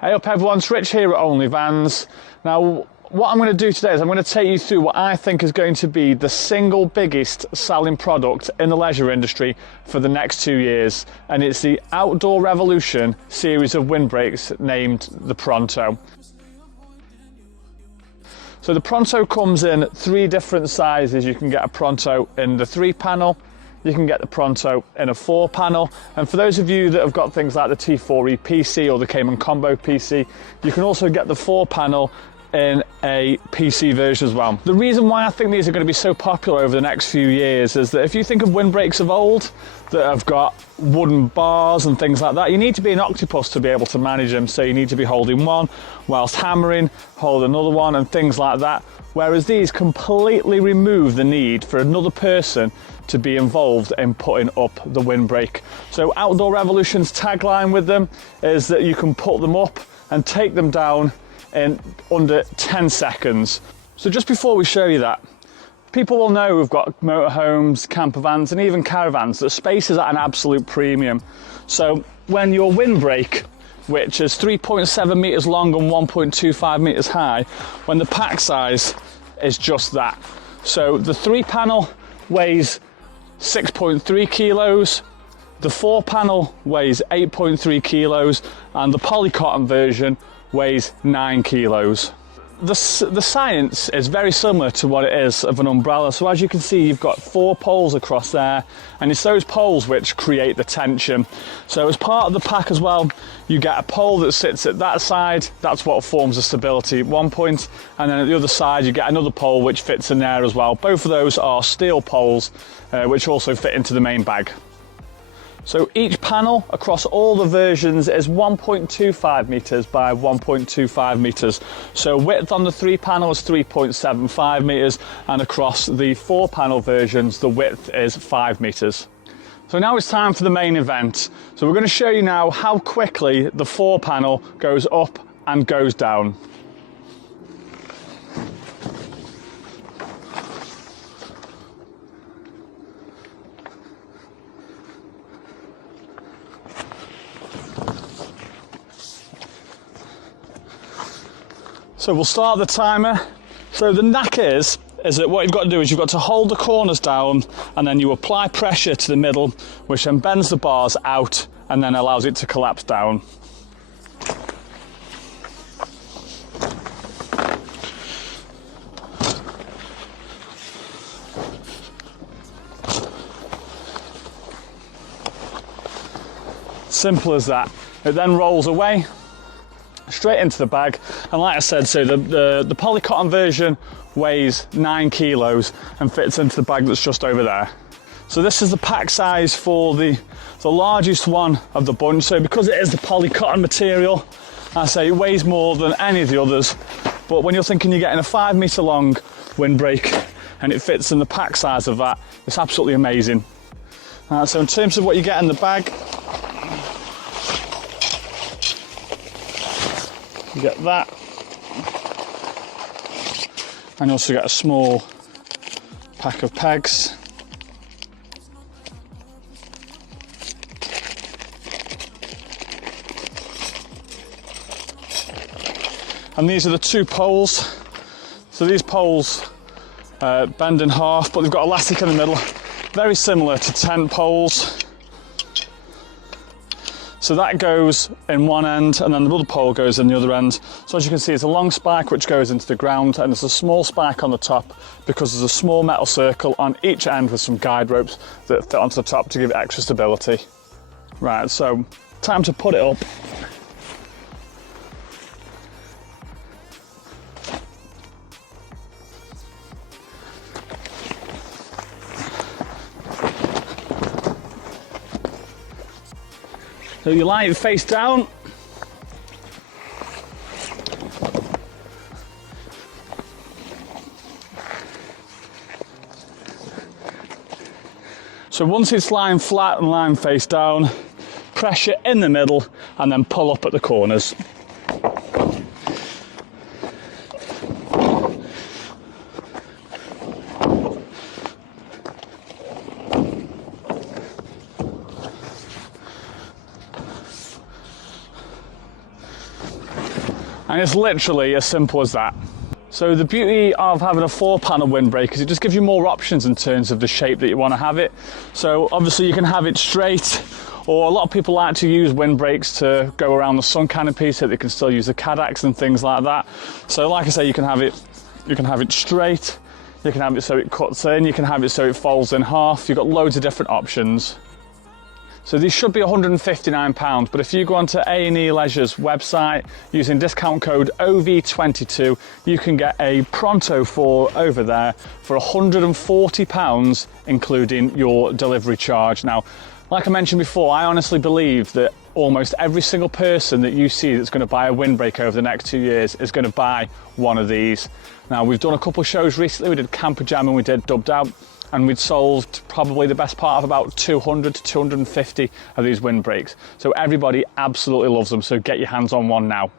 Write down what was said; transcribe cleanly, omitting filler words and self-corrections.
Hey up everyone, it's Rich here at Only Vans. Now what I'm going to do today is I'm going to take you through what I think is going to be the single biggest selling product in the leisure industry for the next 2 years, and it's the Outdoor Revolution series of windbreaks named the Pronto. So the Pronto comes in 3 different sizes. You can get a Pronto in the 3-panel, you can get the Pronto in a 4-panel, and for those of you that have got things like the T4E PC or the Cayman Combo PC, you can also get the 4-panel in a PC version as well. The reason why I think these are going to be so popular over the next few years is that if you think of windbreaks of old that have got wooden bars and things like that, you need to be an octopus to be able to manage them. So you need to be holding one whilst hammering, hold another one and things like that. Whereas these completely remove the need for another person to be involved in putting up the windbreak. So Outdoor Revolution's tagline with them is that you can put them up and take them down in under 10 seconds. So just before we show you that, people will know who've got motorhomes, camper vans and even caravans that space is at an absolute premium. So when your windbreak, which is 3.7 meters long and 1.25 meters high, when the pack size is just that. So the 3-panel weighs 6.3 kilos, the 4-panel weighs 8.3 kilos, and the polycotton version weighs 9 kilos. The science is very similar to what it is of an umbrella. So as you can see, you've got 4 poles across there, and it's those poles which create the tension. So as part of the pack as well, you get a pole that sits at that side. That's what forms the stability at one point, and then at the other side you get another pole which fits in there as well. Both of those are steel poles which also fit into the main bag. So each panel across all the versions is 1.25 meters by 1.25 meters. So width on the 3-panel is 3.75 meters, and across the 4-panel versions, the width is 5 meters. So now it's time for the main event. So we're going to show you now how quickly the 4-panel goes up and goes down. So we'll start the timer. So the knack is that what you've got to do is you've got to hold the corners down, and then you apply pressure to the middle, which then bends the bars out and then allows it to collapse down. Simple as that. It then rolls away straight into the bag, and like I said, so the polycotton version weighs 9 kilos and fits into the bag that's just over there. So this is the pack size for the largest one of the bunch. So because it is the polycotton material, I say it weighs more than any of the others, but when you're thinking you're getting a 5 meter long windbreak and it fits in the pack size of that, it's absolutely amazing. So in terms of what you get in the bag, you get that, and you also get a small pack of pegs. And these are the 2 poles. So these poles bend in half, but they've got elastic in the middle, very similar to tent poles. So that goes in one end, and then the other pole goes in the other end. So as you can see, it's a long spike which goes into the ground, and there's a small spike on the top because there's a small metal circle on each end with some guide ropes that fit onto the top to give it extra stability. Right, so time to put it up. So you lie it face down. So once it's lying flat and lying face down, pressure in the middle and then pull up at the corners. And it's literally as simple as that. So the beauty of having a 4-panel windbreak is it just gives you more options in terms of the shape that you want to have it. So obviously you can have it straight, or a lot of people like to use windbreaks to go around the sun canopy so they can still use the Cadacs and things like that. So like I say, you can have it straight, you can have it so it cuts in, you can have it so it folds in half. You've got loads of different options. So these should be £159, but if you go onto A&E Leisure's website using discount code OV22, you can get a Pronto 4 over there for £140, including your delivery charge. Now, like I mentioned before, I honestly believe that almost every single person that you see that's going to buy a windbreak over the next 2 years is going to buy one of these. Now, we've done a couple of shows recently. We did Camper Jam and we did Dubbed Out, and we'd sold probably the best part of about 200 to 250 of these windbreaks. So everybody absolutely loves them, so get your hands on one now.